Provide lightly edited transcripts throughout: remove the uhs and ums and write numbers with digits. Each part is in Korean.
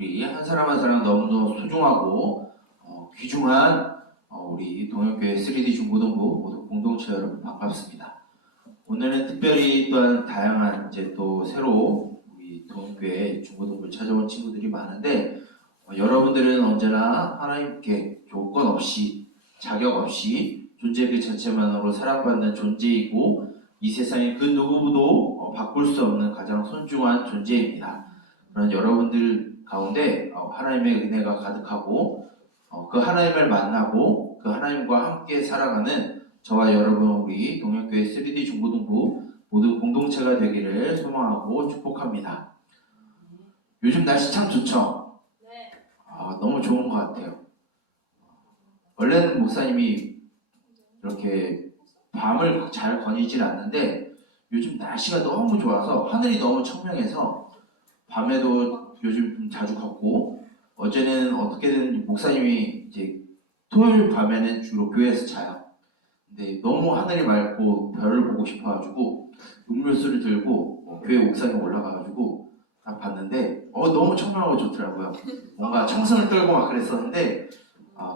우리 한 사람 한 사람 너무도 소중하고 귀중한 우리 동역교회 3D 중고등부 모두 공동체 여러분 반갑습니다. 오늘은 특별히 또한 다양한 이제 또 새로 우리 동역교회 중고등부를 찾아온 친구들이 많은데 여러분들은 언제나 하나님께 조건 없이 자격 없이 존재 그 자체만으로 사랑받는 존재이고 이 세상의 그 누구도 바꿀 수 없는 가장 소중한 존재입니다. 그런 여러분들 가운데 하나님의 은혜가 가득하고 그 하나님을 만나고 그 하나님과 함께 살아가는 저와 여러분 우리 동역교회 3D 중고등부 모두 공동체가 되기를 소망하고 축복합니다. 요즘 날씨 참 좋죠? 네. 너무 좋은 것 같아요. 원래는 목사님이 이렇게 밤을 잘 거니질 않는데 요즘 날씨가 너무 좋아서 하늘이 너무 청명해서 밤에도 요즘 좀 자주 걷고 어제는 어떻게든 목사님이 이제 토요일 밤에는 주로 교회에서 자요. 근데 너무 하늘이 맑고 별을 보고 싶어가지고 음료수를 들고 교회 옥상에 올라가가지고 딱 봤는데 너무 청명하고 좋더라고요. 뭔가 청승을 떨고 막 그랬었는데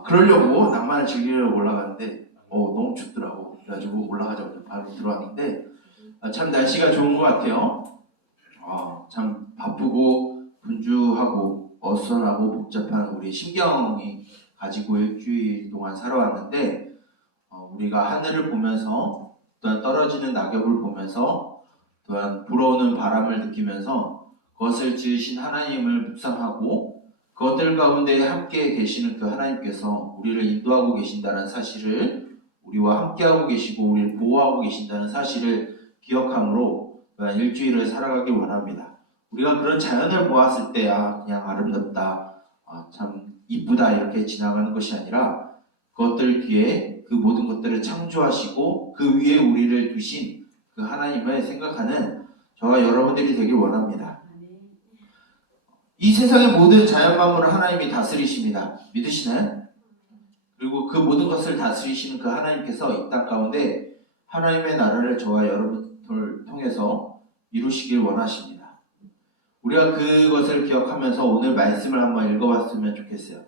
그러려고 낭만을 즐기려고 올라갔는데 너무 춥더라고. 그래가지고 올라가자마자 바로 들어왔는데 참 날씨가 좋은 것 같아요. 참 바쁘고 분주하고 어수선하고 복잡한 우리 신경이 가지고 일주일 동안 살아왔는데 우리가 하늘을 보면서 또한 떨어지는 낙엽을 보면서 또한 불어오는 바람을 느끼면서 그것을 지으신 하나님을 묵상하고 그것들 가운데 함께 계시는 그 하나님께서 우리를 인도하고 계신다는 사실을 우리와 함께하고 계시고 우리를 보호하고 계신다는 사실을 기억함으로 일주일을 살아가길 원합니다. 우리가 그런 자연을 보았을 때 그냥 아름답다, 참 이쁘다 이렇게 지나가는 것이 아니라 그것들 뒤에 그 모든 것들을 창조하시고 그 위에 우리를 두신 그 하나님을 생각하는 저와 여러분들이 되길 원합니다. 이 세상의 모든 자연 만물을 하나님이 다스리십니다. 믿으시나요? 그리고 그 모든 것을 다스리시는 그 하나님께서 이 땅 가운데 하나님의 나라를 저와 여러분들 통해서 이루시길 원하십니다. 우리가 그것을 기억하면서 오늘 말씀을 한번 읽어봤으면 좋겠어요.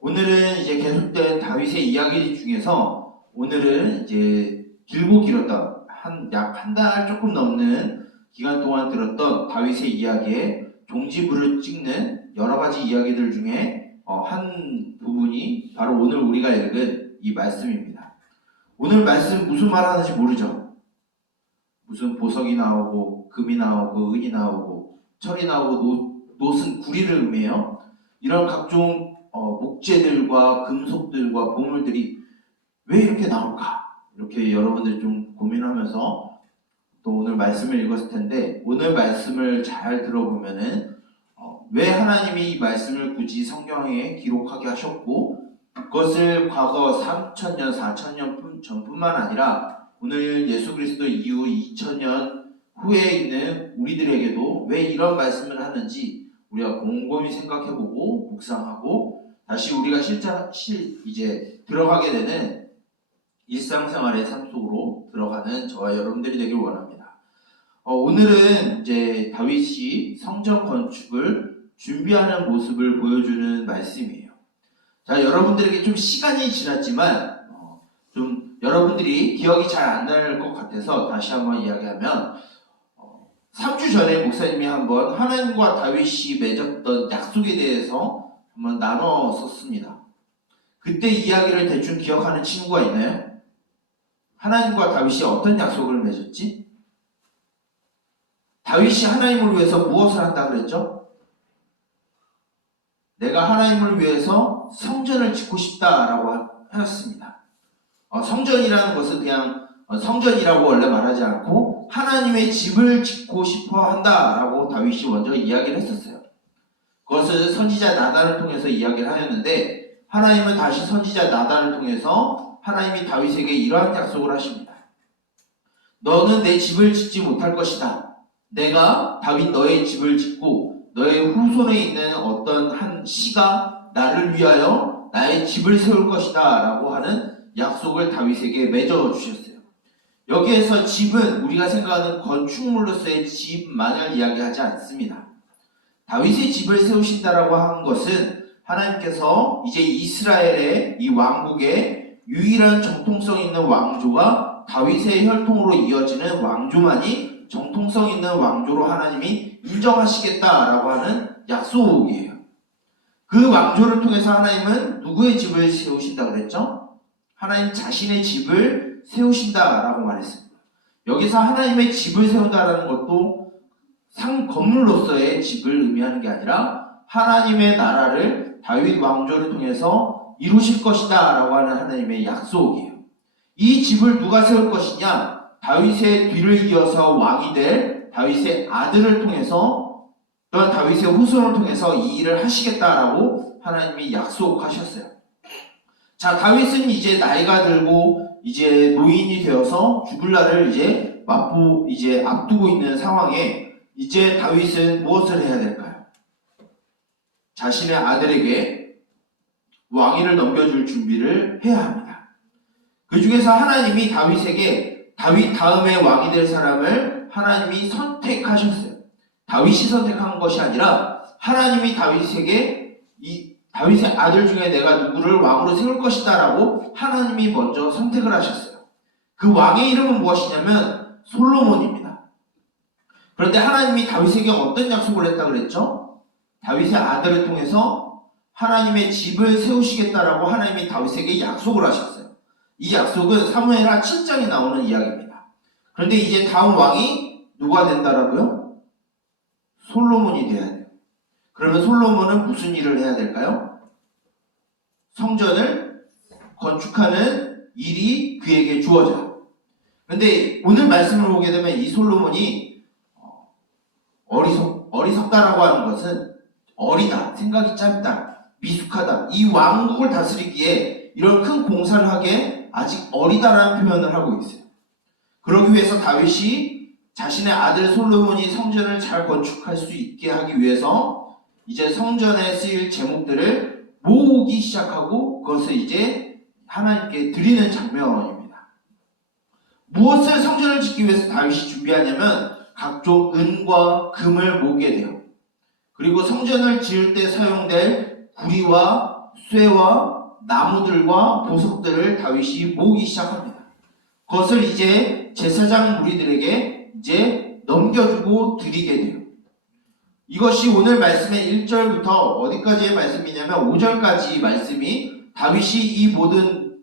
오늘은 이제 계속된 다윗의 이야기 중에서 오늘은 이제 길고 길었던 약 한 달 조금 넘는 기간 동안 들었던 다윗의 이야기에 종지부를 찍는 여러 가지 이야기들 중에 한 부분이 바로 오늘 우리가 읽은 이 말씀입니다. 오늘 말씀 무슨 말 하는지 모르죠? 무슨 보석이 나오고 금이 나오고 은이 나오고 철이 나오고 노슨 구리를 의미해요. 이런 각종 목재들과 금속들과 보물들이 왜 이렇게 나올까? 이렇게 여러분들 좀 고민하면서 또 오늘 말씀을 읽었을 텐데 오늘 말씀을 잘 들어보면은 왜 하나님이 이 말씀을 굳이 성경에 기록하게 하셨고 그것을 과거 3,000년, 4,000년 전뿐만 아니라 오늘 예수 그리스도 이후 2,000년 후에 있는 우리들에게도 왜 이런 말씀을 하는지 우리가 곰곰이 생각해보고 묵상하고 다시 우리가 이제 들어가게 되는 일상생활의 삶 속으로 들어가는 저와 여러분들이 되길 원합니다. 오늘은 이제 다윗이 성전 건축을 준비하는 모습을 보여주는 말씀이에요. 자, 여러분들에게 좀 시간이 지났지만 좀 여러분들이 기억이 잘 안 날 것 같아서 다시 한번 이야기하면 3주 전에 목사님이 한번 하나님과 다윗이 맺었던 약속에 대해서 한번 나눴었습니다. 그때 이야기를 대충 기억하는 친구가 있나요? 하나님과 다윗이 어떤 약속을 맺었지? 다윗이 하나님을 위해서 무엇을 한다 그랬죠? 내가 하나님을 위해서 성전을 짓고 싶다라고 하였습니다. 성전이라는 것은 그냥 성전이라고 원래 말하지 않고 하나님의 집을 짓고 싶어 한다라고 다윗이 먼저 이야기를 했었어요. 그것을 선지자 나단을 통해서 이야기를 하였는데 하나님은 다시 선지자 나단을 통해서 하나님이 다윗에게 이러한 약속을 하십니다. 너는 내 집을 짓지 못할 것이다. 내가 다윗 너의 집을 짓고 너의 후손에 있는 어떤 한 씨가 나를 위하여 나의 집을 세울 것이다 라고 하는 약속을 다윗에게 맺어주셨어요. 여기에서 집은 우리가 생각하는 건축물로서의 집만을 이야기하지 않습니다. 다윗의 집을 세우신다라고 한 것은 하나님께서 이제 이스라엘의 이 왕국의 유일한 정통성 있는 왕조가 다윗의 혈통으로 이어지는 왕조만이 정통성 있는 왕조로 하나님이 인정하시겠다라고 하는 약속이에요. 그 왕조를 통해서 하나님은 누구의 집을 세우신다 그랬죠? 하나님 자신의 집을 세우신다라고 말했습니다. 여기서 하나님의 집을 세운다라는 것도 건물로서의 집을 의미하는 게 아니라 하나님의 나라를 다윗 왕조를 통해서 이루실 것이다 라고 하는 하나님의 약속이에요. 이 집을 누가 세울 것이냐? 다윗의 뒤를 이어서 왕이 될 다윗의 아들을 통해서 또한 다윗의 후손을 통해서 이 일을 하시겠다라고 하나님이 약속하셨어요. 자, 다윗은 이제 나이가 들고 이제 노인이 되어서 죽을 날을 이제 앞두고 있는 상황에 이제 다윗은 무엇을 해야 될까요? 자신의 아들에게 왕위를 넘겨줄 준비를 해야 합니다. 그 중에서 하나님이 다윗에게 다윗 다음에 왕이 될 사람을 하나님이 선택하셨어요. 다윗이 선택한 것이 아니라 하나님이 다윗에게 이 다윗의 아들 중에 내가 누구를 왕으로 세울 것이다 라고 하나님이 먼저 선택을 하셨어요. 그 왕의 이름은 무엇이냐면 솔로몬입니다. 그런데 하나님이 다윗에게 어떤 약속을 했다 그랬죠? 다윗의 아들을 통해서 하나님의 집을 세우시겠다라고 하나님이 다윗에게 약속을 하셨어요. 이 약속은 사무엘하 7장에 나오는 이야기입니다. 그런데 이제 다음 왕이 누가 된다라고요? 솔로몬이 돼야 돼요. 그러면 솔로몬은 무슨 일을 해야 될까요? 성전을 건축하는 일이 그에게 주어져요. 그런데 오늘 말씀을 보게 되면 이 솔로몬이 어리석다라고 하는 것은 어리다, 생각이 짧다, 미숙하다. 이 왕국을 다스리기에 이런 큰 공사를 하기에 아직 어리다라는 표현을 하고 있어요. 그러기 위해서 다윗이 자신의 아들 솔로몬이 성전을 잘 건축할 수 있게 하기 위해서 이제 성전에 쓰일 제목들을 모으기 시작하고 그것을 이제 하나님께 드리는 장면입니다. 무엇을 성전을 짓기 위해서 다윗이 준비하냐면 각종 은과 금을 모으게 돼요. 그리고 성전을 지을 때 사용될 구리와 쇠와 나무들과 보석들을 다윗이 모으기 시작합니다. 그것을 이제 제사장 무리들에게 이제 넘겨주고 드리게 돼요. 이것이 오늘 말씀의 1절부터 어디까지의 말씀이냐면 5절까지 말씀이 다윗이 이 모든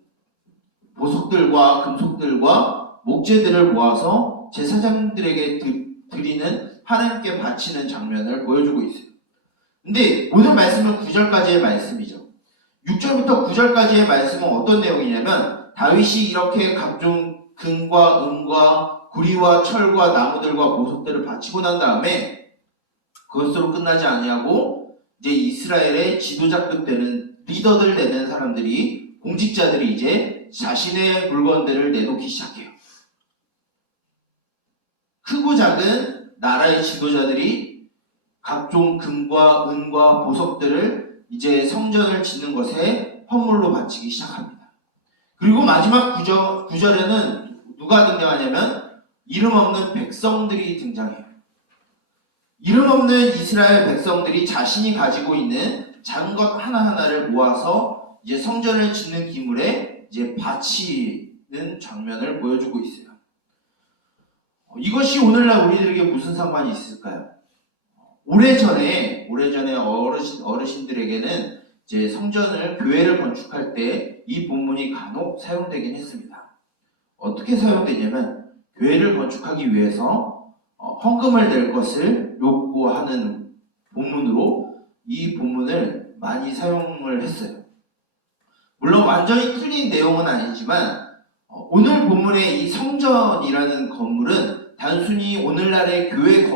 보석들과 금속들과 목재들을 모아서 제사장들에게 드리는 하나님께 바치는 장면을 보여주고 있어요. 근데 오늘 말씀은 9절까지의 말씀이죠. 6절부터 9절까지의 말씀은 어떤 내용이냐면 다윗이 이렇게 각종 금과 은과 구리와 철과 나무들과 보석들을 바치고 난 다음에 그것으로 끝나지 아니하고 이제 이스라엘의 지도자급 되는 리더들 되는 사람들이 공직자들이 이제 자신의 물건들을 내놓기 시작해요. 크고 작은 나라의 지도자들이 각종 금과 은과 보석들을 이제 성전을 짓는 것에 헌물로 바치기 시작합니다. 그리고 마지막 9절에는 누가 등장하냐면 이름 없는 백성들이 등장해요. 이름 없는 이스라엘 백성들이 자신이 가지고 있는 작은 것 하나하나를 모아서 이제 성전을 짓는 기물에 이제 바치는 장면을 보여주고 있어요. 이것이 오늘날 우리들에게 무슨 상관이 있을까요? 오래전에 어르신들에게는 이제 성전을 교회를 건축할 때 이 본문이 간혹 사용되긴 했습니다. 어떻게 사용되냐면 교회를 건축하기 위해서 헌금을 낼 것을 요구하는 본문으로 이 본문을 많이 사용을 했어요. 물론 완전히 틀린 내용은 아니지만 오늘 본문의 이 성전이라는 건물은 단순히 오늘날의 교회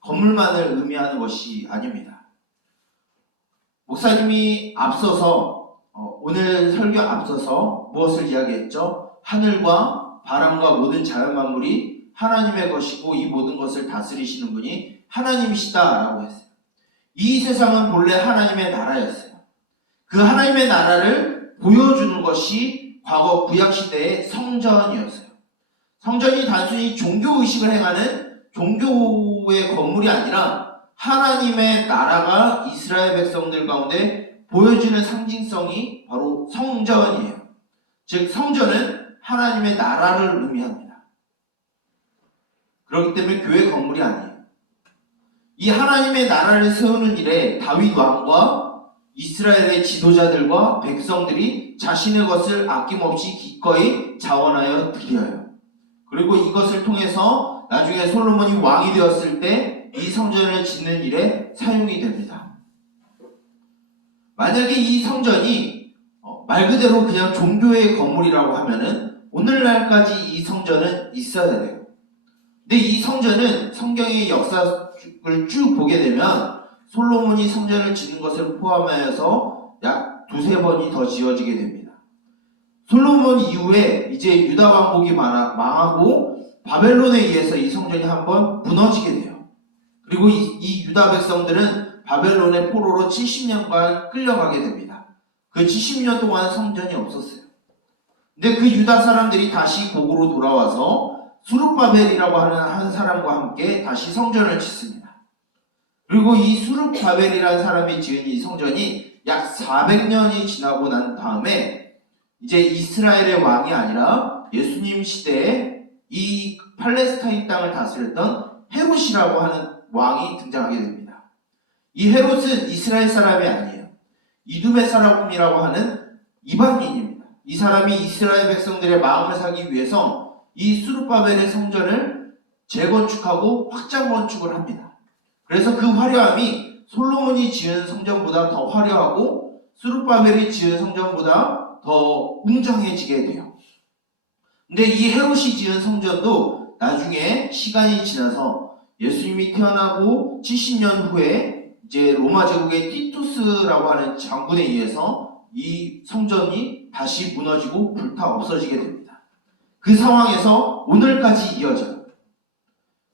건물만을 의미하는 것이 아닙니다. 목사님이 앞서서 오늘 설교 앞서서 무엇을 이야기했죠? 하늘과 바람과 모든 자연 만물이 하나님의 것이고 이 모든 것을 다스리시는 분이 하나님이시다라고 했어요. 이 세상은 본래 하나님의 나라였어요. 그 하나님의 나라를 보여주는 것이 과거 구약시대의 성전이었어요. 성전이 단순히 종교의식을 행하는 종교의 건물이 아니라 하나님의 나라가 이스라엘 백성들 가운데 보여지는 상징성이 바로 성전이에요. 즉 성전은 하나님의 나라를 의미합니다. 그렇기 때문에 교회 건물이 아니에요. 이 하나님의 나라를 세우는 일에 다윗 왕과 이스라엘의 지도자들과 백성들이 자신의 것을 아낌없이 기꺼이 자원하여 드려요. 그리고 이것을 통해서 나중에 솔로몬이 왕이 되었을 때 이 성전을 짓는 일에 사용이 됩니다. 만약에 이 성전이 말 그대로 그냥 종교의 건물이라고 하면은 오늘날까지 이 성전은 있어야 돼요. 근데 이 성전은 성경의 역사를 쭉 보게 되면 솔로몬이 성전을 짓는 것을 포함하여서 약 두세 번이 더 지어지게 됩니다. 솔로몬 이후에 이제 유다 왕국이 망하고 바벨론에 의해서 이 성전이 한번 무너지게 돼요. 그리고 이 유다 백성들은 바벨론의 포로로 70년간 끌려가게 됩니다. 그 70년 동안 성전이 없었어요. 근데 그 유다 사람들이 다시 고국으로 돌아와서 수룹바벨이라고 하는 한 사람과 함께 다시 성전을 짓습니다. 그리고 이 수룹바벨이라는 사람이 지은 이 성전이 약 400년이 지나고 난 다음에 이제 이스라엘의 왕이 아니라 예수님 시대에 이 팔레스타인 땅을 다스렸던 헤롯이라고 하는 왕이 등장하게 됩니다. 이 헤롯은 이스라엘 사람이 아니에요. 이두메 사람이라고 하는 이방인입니다. 이 사람이 이스라엘 백성들의 마음을 사기 위해서 이 수룹바벨의 성전을 재건축하고 확장 건축을 합니다. 그래서 그 화려함이 솔로몬이 지은 성전보다 더 화려하고 수룹바벨이 지은 성전보다 더 웅장해지게 돼요. 근데 이 헤롯이 지은 성전도 나중에 시간이 지나서 예수님이 태어나고 70년 후에 이제 로마 제국의 티투스라고 하는 장군에 의해서 이 성전이 다시 무너지고 불타 없어지게 됩니다. 그 상황에서 오늘까지 이어져요.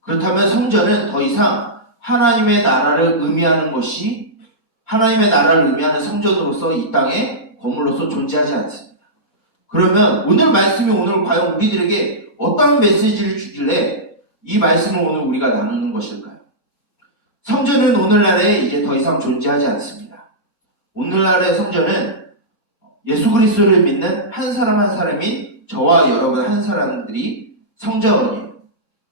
그렇다면 성전은 더 이상 하나님의 나라를 의미하는 것이 하나님의 나라를 의미하는 성전으로서 이 땅에 건물로서 존재하지 않습니다. 그러면 오늘 말씀이 오늘 과연 우리들에게 어떤 메시지를 주길래 이 말씀을 오늘 우리가 나누는 것일까요? 성전은 오늘날에 이제 더 이상 존재하지 않습니다. 오늘날의 성전은 예수 그리스도를 믿는 한 사람 한 사람이 저와 여러분 한 사람들이 성전이에요.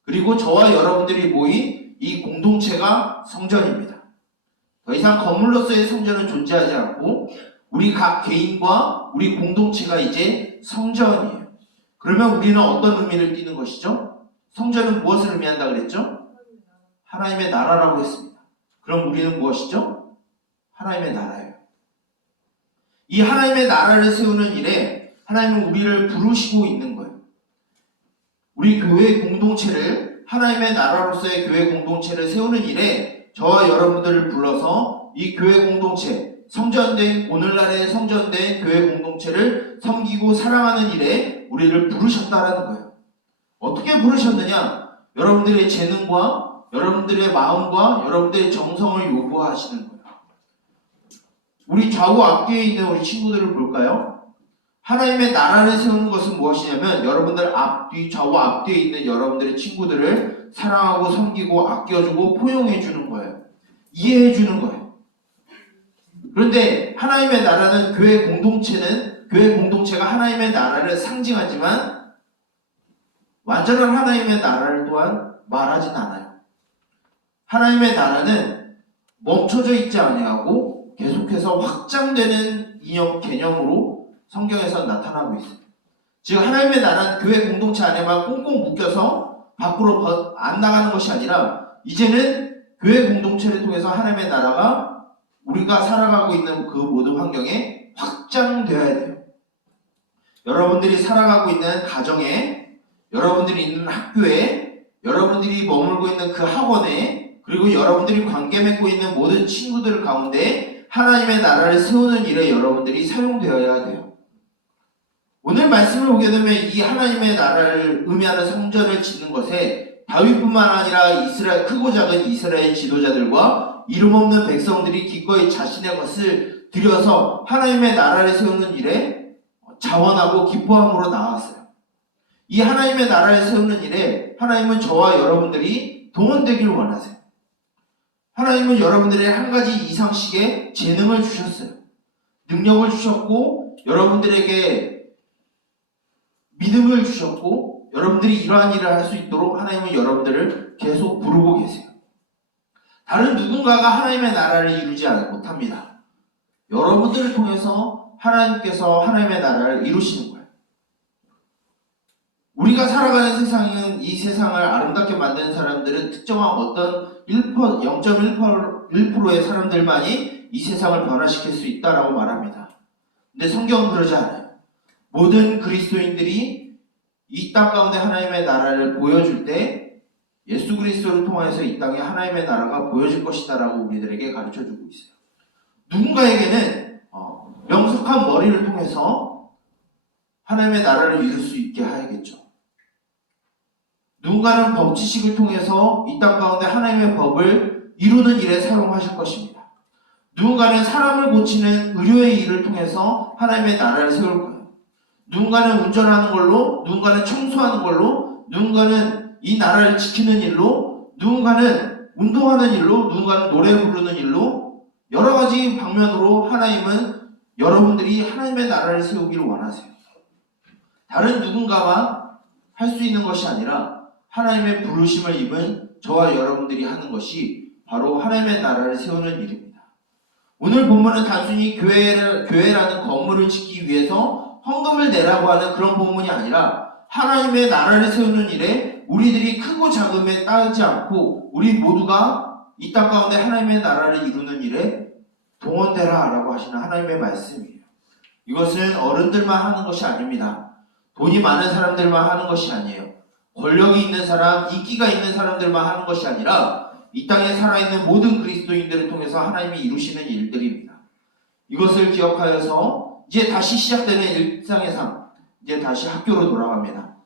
그리고 저와 여러분들이 모인 이 공동체가 성전입니다. 더 이상 건물로서의 성전은 존재하지 않고 우리 각 개인과 우리 공동체가 이제 성전이에요. 그러면 우리는 어떤 의미를 띠는 것이죠? 성전은 무엇을 의미한다 그랬죠? 하나님의 나라라고 했습니다. 그럼 우리는 무엇이죠? 하나님의 나라예요. 이 하나님의 나라를 세우는 일에 하나님은 우리를 부르시고 있는 거예요. 우리 교회 공동체를 하나님의 나라로서의 교회 공동체를 세우는 일에 저와 여러분들을 불러서 이 교회 공동체, 성전된 오늘날의 성전된 교회 공동체를 섬기고 사랑하는 일에 우리를 부르셨다라는 거예요. 어떻게 부르셨느냐? 여러분들의 재능과 여러분들의 마음과 여러분들의 정성을 요구하시는 거예요. 우리 좌우 앞뒤에 있는 우리 친구들을 볼까요? 하나님의 나라를 세우는 것은 무엇이냐면 여러분들 좌우 앞뒤에 있는 여러분들의 친구들을 사랑하고 섬기고 아껴주고 포용해주는 거예요. 이해해주는 거예요. 그런데 하나님의 나라는 교회 공동체가 하나님의 나라를 상징하지만 완전한 하나님의 나라를 또한 말하진 않아요. 하나님의 나라는 멈춰져 있지 아니하고 계속해서 확장되는 개념으로 성경에서 나타나고 있습니다. 즉 하나님의 나라는 교회 공동체 안에만 꽁꽁 묶여서 밖으로 안 나가는 것이 아니라 이제는 교회 공동체를 통해서 하나님의 나라가 우리가 살아가고 있는 그 모든 환경에 확장되어야 돼요. 여러분들이 살아가고 있는 가정에, 여러분들이 있는 학교에, 여러분들이 머물고 있는 그 학원에, 그리고 여러분들이 관계 맺고 있는 모든 친구들 가운데 하나님의 나라를 세우는 일에 여러분들이 사용되어야 돼요. 오늘 말씀을 보게 되면 이 하나님의 나라를 의미하는 성전을 짓는 것에 다윗뿐만 아니라 크고 작은 이스라엘 지도자들과 이름 없는 백성들이 기꺼이 자신의 것을 들여서 하나님의 나라를 세우는 일에 자원하고 기뻐함으로 나왔어요. 이 하나님의 나라를 세우는 일에 하나님은 저와 여러분들이 동원되길 원하세요. 하나님은 하나님은 여러분들의 한 가지 이상씩의 재능을 주셨어요. 능력을 주셨고 여러분들에게 믿음을 주셨고 여러분들이 이러한 일을 할 수 있도록 하나님은 여러분들을 계속 부르고 계세요. 다른 누군가가 하나님의 나라를 이루지 못합니다. 여러분들을 통해서 하나님께서 하나님의 나라를 이루시는 거예요. 우리가 살아가는 세상은 이 세상을 아름답게 만드는 사람들은 특정한 어떤 0.1%의 사람들만이 이 세상을 변화시킬 수 있다라고 말합니다. 근데 성경은 그러지 않아요. 모든 그리스도인들이 이 땅 가운데 하나님의 나라를 보여줄 때 예수 그리스도를 통해서 이 땅에 하나님의 나라가 보여질 것이다 라고 우리들에게 가르쳐주고 있어요. 누군가에게는 명석한 머리를 통해서 하나님의 나라를 이룰 수 있게 해야겠죠. 누군가는 법 지식을 통해서 이 땅 가운데 하나님의 법을 이루는 일에 사용하실 것입니다. 누군가는 사람을 고치는 의료의 일을 통해서 하나님의 나라를 세울 거예요. 누군가는 운전하는 걸로, 누군가는 청소하는 걸로, 누군가는 이 나라를 지키는 일로, 누군가는 운동하는 일로, 누군가는 노래 부르는 일로 여러 가지 방면으로 하나님은 여러분들이 하나님의 나라를 세우기를 원하세요. 다른 누군가가 할 수 있는 것이 아니라 하나님의 부르심을 입은 저와 여러분들이 하는 것이 바로 하나님의 나라를 세우는 일입니다. 오늘 본문은 단순히 교회라는 건물을 짓기 위해서 헌금을 내라고 하는 그런 본문이 아니라 하나님의 나라를 세우는 일에 우리들이 크고 작음에 따르지 않고 우리 모두가 이 땅 가운데 하나님의 나라를 이루는 일에 동원되라 라고 하시는 하나님의 말씀이에요. 이것은 어른들만 하는 것이 아닙니다. 돈이 많은 사람들만 하는 것이 아니에요. 권력이 있는 사람, 인기가 있는 사람들만 하는 것이 아니라 이 땅에 살아있는 모든 그리스도인들을 통해서 하나님이 이루시는 일들입니다. 이것을 기억하여서 이제 다시 시작되는 일상의 삶, 이제 다시 학교로 돌아갑니다.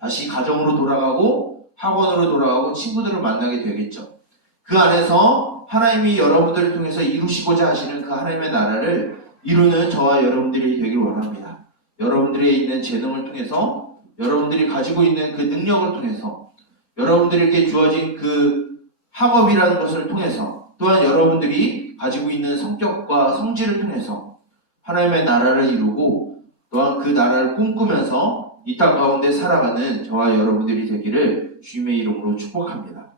다시 가정으로 돌아가고 학원으로 돌아가고 친구들을 만나게 되겠죠. 그 안에서 하나님이 여러분들을 통해서 이루시고자 하시는 그 하나님의 나라를 이루는 저와 여러분들이 되길 원합니다. 여러분들이 있는 재능을 통해서, 여러분들이 가지고 있는 그 능력을 통해서, 여러분들에게 주어진 그 학업이라는 것을 통해서, 또한 여러분들이 가지고 있는 성격과 성질을 통해서 하나님의 나라를 이루고 또한 그 나라를 꿈꾸면서 이 땅 가운데 살아가는 저와 여러분들이 되기를 주님의 이름으로 축복합니다.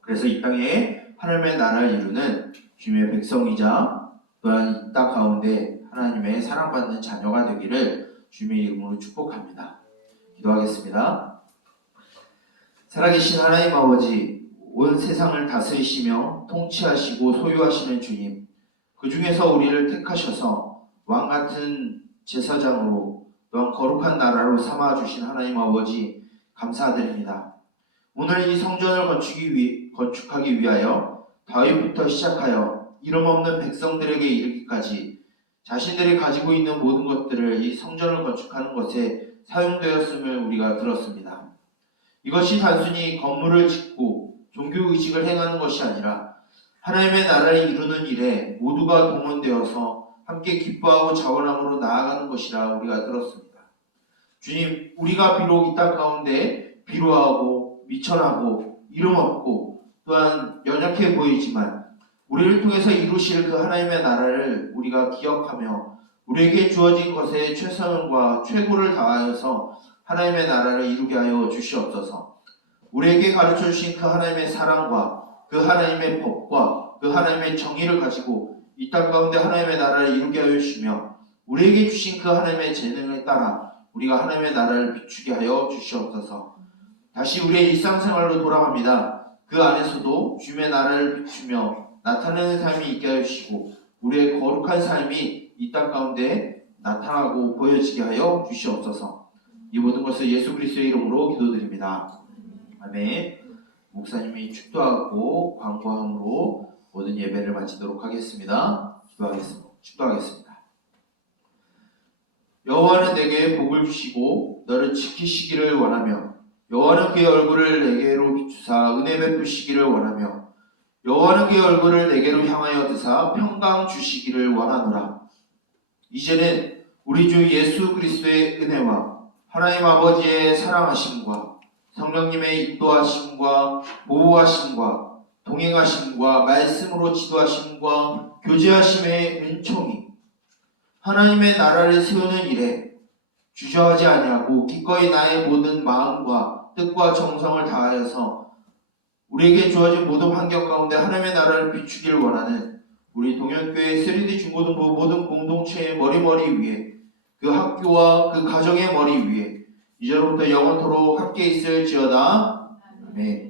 그래서 이 땅에 하나님의 나라를 이루는 주님의 백성이자 또한 이 땅 가운데 하나님의 사랑받는 자녀가 되기를 주님의 이름으로 축복합니다. 기도하겠습니다. 살아계신 하나님 아버지, 온 세상을 다스리시며 통치하시고 소유하시는 주님, 그 중에서 우리를 택하셔서 왕같은 제사장으로 또한 거룩한 나라로 삼아주신 하나님 아버지 감사드립니다. 오늘 이 성전을 건축하기 위하여 다윗부터 시작하여 이름 없는 백성들에게 이르기까지 자신들이 가지고 있는 모든 것들을 이 성전을 건축하는 것에 사용되었음을 우리가 들었습니다. 이것이 단순히 건물을 짓고 종교의식을 행하는 것이 아니라 하나님의 나라를 이루는 일에 모두가 동원되어서 함께 기뻐하고 자원함으로 나아가는 것이라 우리가 들었습니다. 주님, 우리가 비록 이 땅 가운데 비루하고 미천하고 이름 없고 또한 연약해 보이지만 우리를 통해서 이루실 그 하나님의 나라를 우리가 기억하며 우리에게 주어진 것에 최선과 최고를 다하여서 하나님의 나라를 이루게 하여 주시옵소서. 우리에게 가르쳐 주신 그 하나님의 사랑과 그 하나님의 법과 그 하나님의 정의를 가지고 이 땅 가운데 하나님의 나라를 이루게 하여 주시며 우리에게 주신 그 하나님의 재능에 따라 우리가 하나님의 나라를 비추게 하여 주시옵소서. 다시 우리의 일상생활로 돌아갑니다. 그 안에서도 주님의 나라를 비추며 나타내는 삶이 있게 하여 주시고 우리의 거룩한 삶이 이 땅 가운데 나타나고 보여지게 하여 주시옵소서. 이 모든 것을 예수 그리스도의 이름으로 기도드립니다. 아멘. 목사님이 축도하고 광고함으로 모든 예배를 마치도록 하겠습니다. 축도하겠습니다. 여호와는 내게 복을 주시고 너를 지키시기를 원하며 여호와는 그의 얼굴을 내게로 비추사 은혜 베푸시기를 원하며 여호와는 그의 얼굴을 내게로 향하여 드사 평강 주시기를 원하노라. 이제는 우리 주 예수 그리스도의 은혜와 하나님 아버지의 사랑하심과 성령님의 인도하심과 보호하심과 동행하심과 말씀으로 지도하심과 교제하심의 은총이 하나님의 나라를 세우는 일에 주저하지 아니하고 기꺼이 나의 모든 마음과 뜻과 정성을 다하여서 우리에게 주어진 모든 환경 가운데 하나님의 나라를 비추길 원하는 우리 동현교회 3D 중고등부 모든 공동체의 머리 위에 그 학교와 그 가정의 머리 위에 이제로부터 영원토록 함께 있을지어다. 아멘.